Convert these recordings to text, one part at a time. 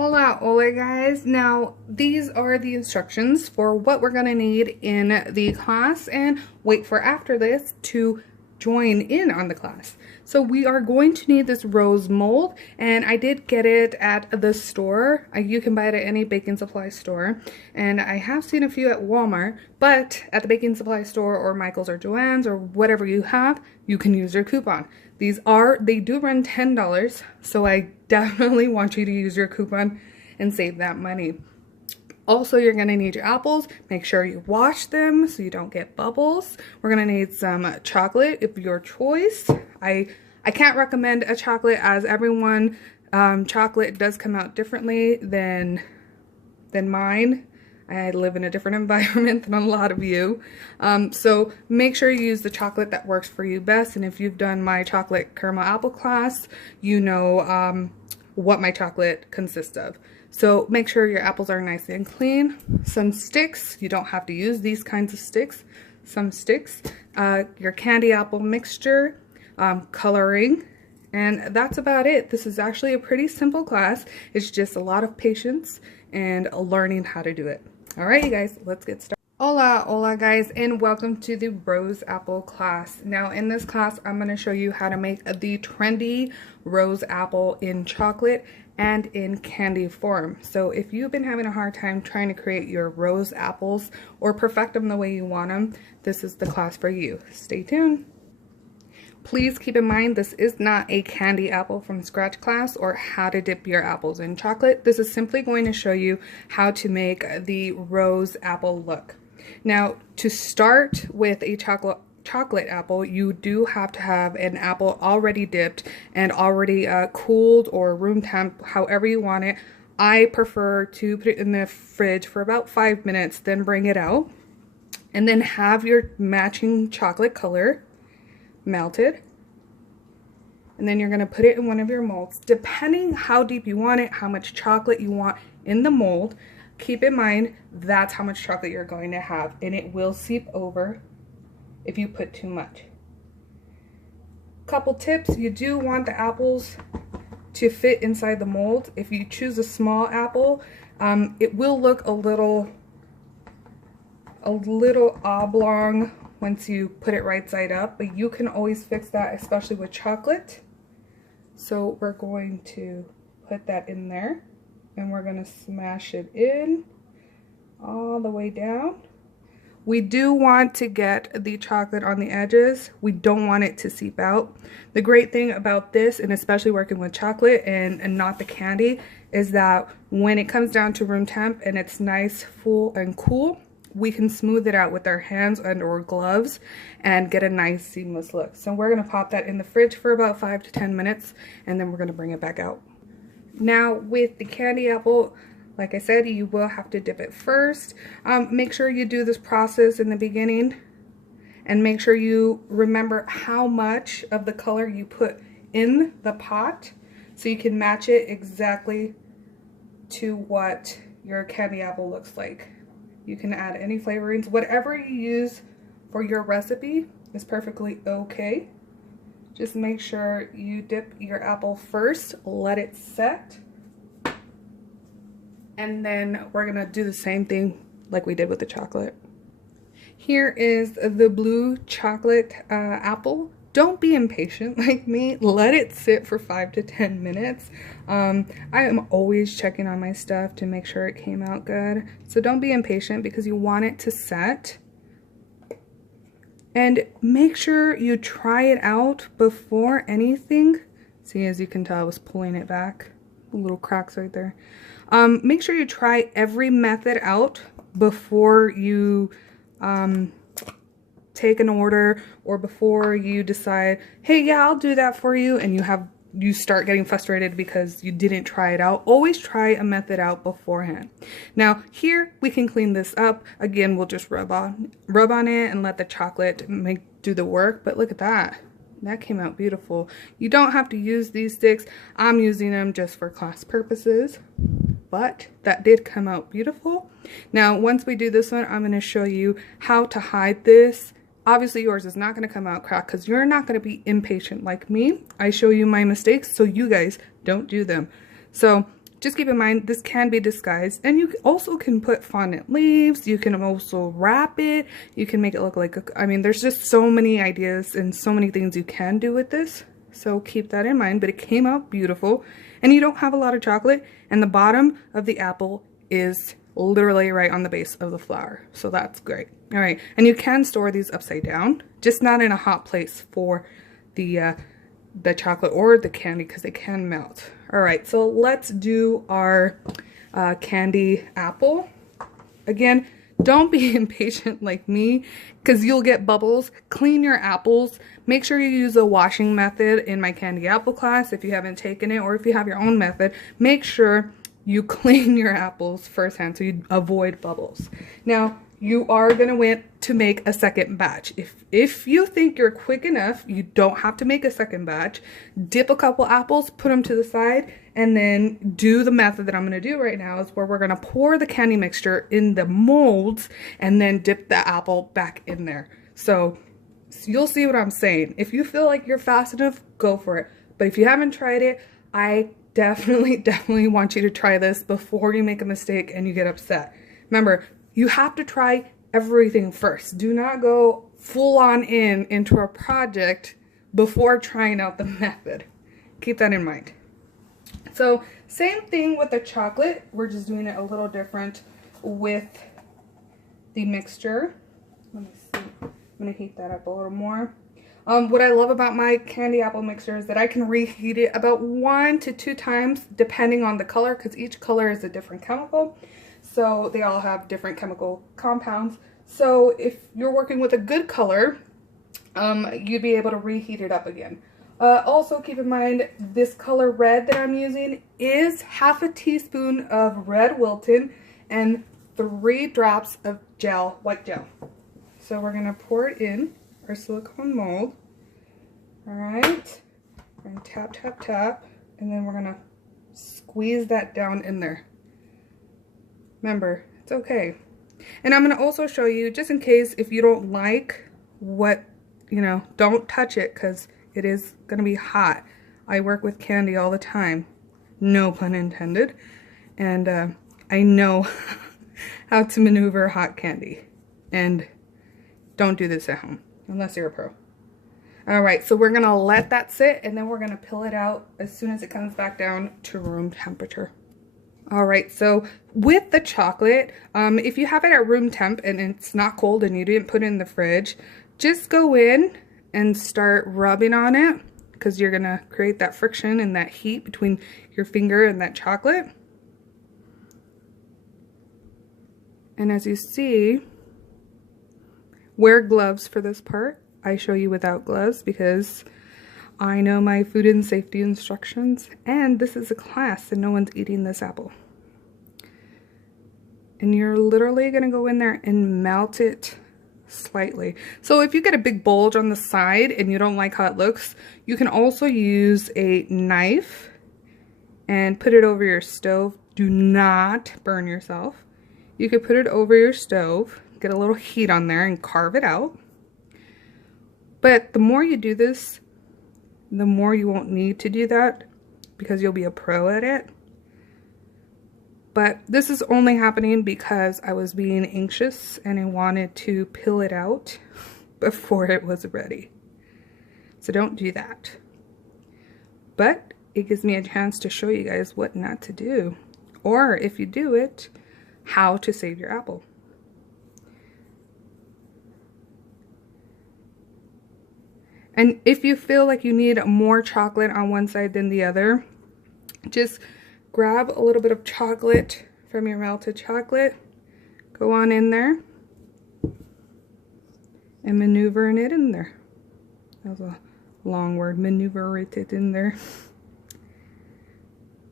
Hola guys. Now these are the instructions for what we're going to need in the class, and wait for after this to join in on the class. So we are going to need this rose mold, and I did get it at the store. You can buy it at any baking supply store, and I have seen a few at Walmart, but at the baking supply store or Michael's or Joann's or whatever you have, you can use your coupon. They do run $10, so I definitely want you to use your coupon and save that money. Also, you're going to need your apples. Make sure you wash them so you don't get bubbles. We're going to need some chocolate of your choice. I can't recommend a chocolate, as everyone chocolate does come out differently than mine. I live in a different environment than a lot of you. So make sure you use the chocolate that works for you best. And if you've done my chocolate caramel apple class, you know what my chocolate consists of. So make sure your apples are nice and clean. Some sticks, you don't have to use these kinds of sticks. Some sticks, your candy apple mixture, coloring, and that's about it. This is actually a pretty simple class. It's just a lot of patience and learning how to do it. All right, you guys, let's get started. Hola guys, and welcome to the rose apple class. Now in this class, I'm going to show you how to make the trendy rose apple in chocolate and in candy form. So if you've been having a hard time trying to create your rose apples or perfect them the way you want them, this is the class for you. Stay tuned. Please keep in mind, this is not a candy apple from scratch class or how to dip your apples in chocolate. This is simply going to show you how to make the rose apple look. Now, to start with a chocolate apple, you do have to have an apple already dipped and already cooled or room temp, however you want it. I prefer to put it in the fridge for about 5 minutes, then bring it out, and then have your matching chocolate color melted. And then you're going to put it in one of your molds. Depending how deep you want it, how much chocolate you want in the mold, keep in mind that's how much chocolate you're going to have, and it will seep over if you put too much. Couple tips: you do want the apples to fit inside the mold. If you choose a small apple, it will look a little oblong once you put it right side up, but you can always fix that, especially with chocolate. So we're going to put that in there, and we're going to smash it in all the way down. We do want to get the chocolate on the edges. We don't want it to seep out. The great thing about this, and especially working with chocolate and not the candy, is that when it comes down to room temp and it's nice, full, and cool, we can smooth it out with our hands and or gloves and get a nice seamless look. So we're going to pop that in the fridge for about 5 to 10 minutes, and then we're going to bring it back out. Now with the candy apple, like I said, you will have to dip it first. Make sure you do this process in the beginning, and make sure you remember how much of the color you put in the pot so you can match it exactly to what your candy apple looks like. You can add any flavorings. Whatever you use for your recipe is perfectly okay. Just make sure you dip your apple first, let it set, and then we're gonna do the same thing like we did with the chocolate. Here is the blue chocolate apple. Don't be impatient like me. Let it sit for 5 to 10 minutes. I am always checking on my stuff to make sure it came out good. So don't be impatient, because you want it to set. And make sure you try it out before anything. See, as you can tell, I was pulling it back. Little cracks right there. Make sure you try every method out before you take an order, or before you decide, hey, yeah, I'll do that for you, and you start getting frustrated because you didn't try it out. Always try a method out beforehand. Now here we can clean this up. Again, we'll just rub on it and let the chocolate do the work. But look at that. That came out beautiful. You don't have to use these sticks. I'm using them just for class purposes, but that did come out beautiful. Now once we do this one, I'm going to show you how to hide this. Obviously yours is not going to come out cracked, because you're not going to be impatient like me. I show you my mistakes so you guys don't do them. So just keep in mind this can be disguised, and you also can put fondant leaves. You can also wrap it. You can make it look like I mean, there's just so many ideas and so many things you can do with this. So keep that in mind, but it came out beautiful, and you don't have a lot of chocolate, and the bottom of the apple is literally right on the base of the flower. So that's great. All right, and you can store these upside down, just not in a hot place for the chocolate or the candy because they can melt. All right, so let's do our candy apple. Again, don't be impatient like me because you'll get bubbles. Clean your apples. Make sure you use a washing method in my candy apple class if you haven't taken it, or if you have your own method, make sure you clean your apples firsthand so you avoid bubbles. Now, you are going to want to make a second batch. If you think you're quick enough, you don't have to make a second batch. Dip a couple apples, put them to the side, and then do the method that I'm going to do right now, is where we're going to pour the candy mixture in the molds and then dip the apple back in there. So you'll see what I'm saying. If you feel like you're fast enough, go for it. But if you haven't tried it, I definitely want you to try this before you make a mistake and you get upset. Remember, you have to try everything first. Do not go full on into a project before trying out the method. Keep that in mind. So same thing with the chocolate. We're just doing it a little different with the mixture. Let me see. I'm going to heat that up a little more. What I love about my candy apple mixture is that I can reheat it about 1 to 2 times depending on the color, because each color is a different chemical. So they all have different chemical compounds. So if you're working with a good color, you'd be able to reheat it up again. Also keep in mind, this color red that I'm using is ½ teaspoon of red Wilton and 3 drops of gel, white gel. So we're gonna pour it in our silicone mold. All right, and tap, tap, tap, and then we're gonna squeeze that down in there. Remember, it's okay. And I'm going to also show you, just in case if you don't like what, you know, don't touch it because it is going to be hot. I work with candy all the time. No pun intended. And I know how to maneuver hot candy. And don't do this at home unless you're a pro. All right, so we're going to let that sit, and then we're going to peel it out as soon as it comes back down to room temperature. All right, so with the chocolate, if you have it at room temp and it's not cold and you didn't put it in the fridge, just go in and start rubbing on it, because you're gonna create that friction and that heat between your finger and that chocolate. And as you see, wear gloves for this part. I show you without gloves because I know my food and safety instructions, and this is a class and no one's eating this apple. And you're literally gonna go in there and melt it slightly. So if you get a big bulge on the side and you don't like how it looks, you can also use a knife and put it over your stove. Do not burn yourself. You could put it over your stove, get a little heat on there and carve it out. But the more you do this, the more you won't need to do that because you'll be a pro at it. But this is only happening because I was being anxious and I wanted to peel it out before it was ready. So don't do that. But it gives me a chance to show you guys what not to do. Or if you do it, how to save your apple. And if you feel like you need more chocolate on one side than the other, just grab a little bit of chocolate from your melted chocolate, go on in there, and maneuver it in there. That was a long word, maneuver it in there.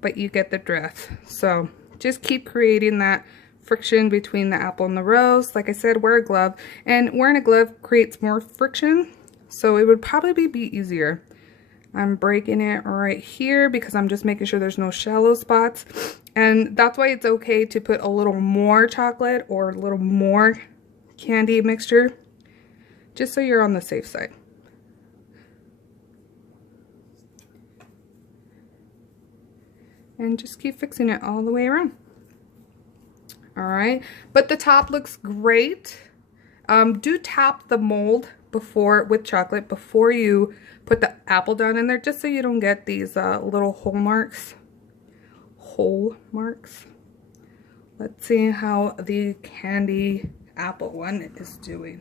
But you get the drift. So just keep creating that friction between the apple and the rose. Like I said, wear a glove, and wearing a glove creates more friction. So it would probably be easier. I'm breaking it right here because I'm just making sure there's no shallow spots. And that's why it's okay to put a little more chocolate or a little more candy mixture, just so you're on the safe side. and just keep fixing it all the way around. All right, but the top looks great. Do tap the mold with chocolate before you put the apple down in there, just so you don't get these little hole marks. Let's see how the candy apple one is doing.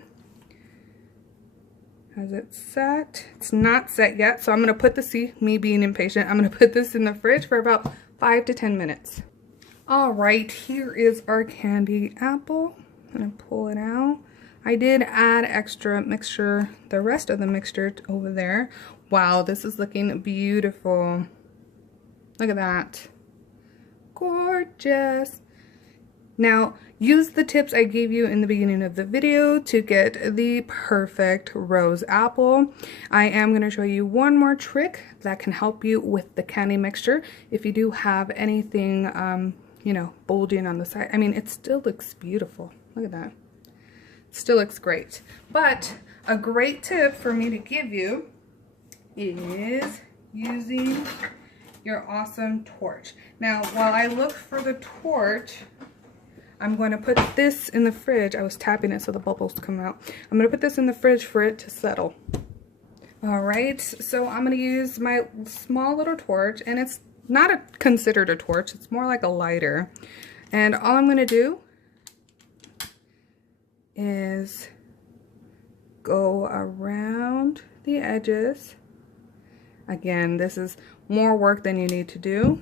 Has it set? It's not set yet, so I'm gonna put me being impatient, I'm gonna put this in the fridge for about 5 to 10 minutes. All right, here is our candy apple. I'm gonna pull it out. I did add extra mixture, the rest of the mixture over there. Wow, this is looking beautiful. Look at that. Gorgeous. Now, use the tips I gave you in the beginning of the video to get the perfect rose apple. I am going to show you one more trick that can help you with the candy mixture. If you do have anything, you know, bulging on the side. I mean, it still looks beautiful. Look at that. Still looks great. But a great tip for me to give you is using your awesome torch. Now, while I look for the torch, I'm going to put this in the fridge. I was tapping it so the bubbles come out. I'm going to put this in the fridge for it to settle. All right, so I'm going to use my small little torch, and it's not considered a torch. It's more like a lighter. And all I'm going to do is go around the edges. Again, this is more work than you need to do.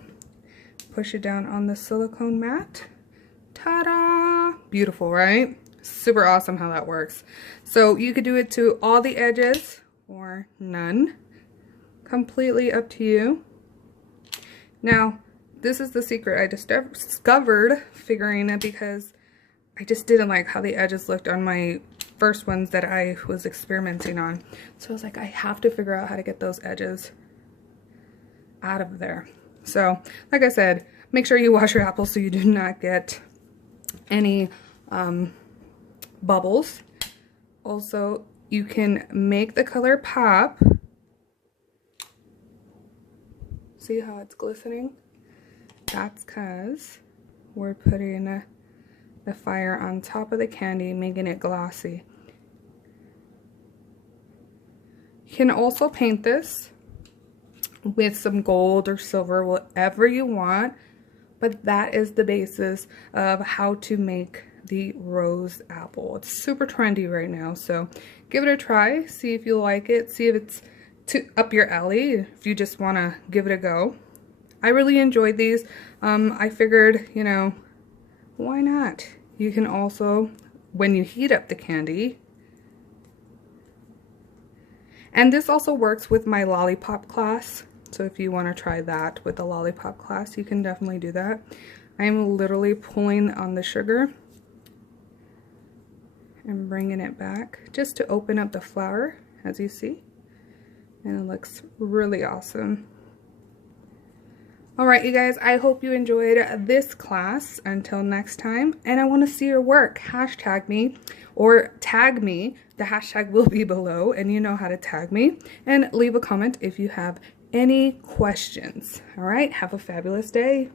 Push it down on the silicone mat. Ta-da! Beautiful, right? Super awesome how that works. So you could do it to all the edges or none. Completely up to you. Now, this is the secret I discovered figuring it, because I just didn't like how the edges looked on my first ones that I was experimenting on. So I was like, I have to figure out how to get those edges out of there. So, like I said, make sure you wash your apples so you do not get any bubbles. Also, you can make the color pop. See how it's glistening? That's because we're putting the fire on top of the candy, making it glossy. You can also paint this with some gold or silver, whatever you want, but that is the basis of how to make the rose apple. It's super trendy right now, so give it a try, see if you like it, see if it's up your alley, if you just want to give it a go. I really enjoyed these. I figured, you know, why not? You can also, when you heat up the candy, and this also works with my lollipop class, so if you want to try that with the lollipop class, you can definitely do that. I'm literally pulling on the sugar and bringing it back just to open up the flower, as you see, and it looks really awesome. Alright, you guys, I hope you enjoyed this class. Until next time, and I want to see your work. Hashtag me or tag me. The hashtag will be below, and you know how to tag me. And leave a comment if you have any questions. Alright, have a fabulous day.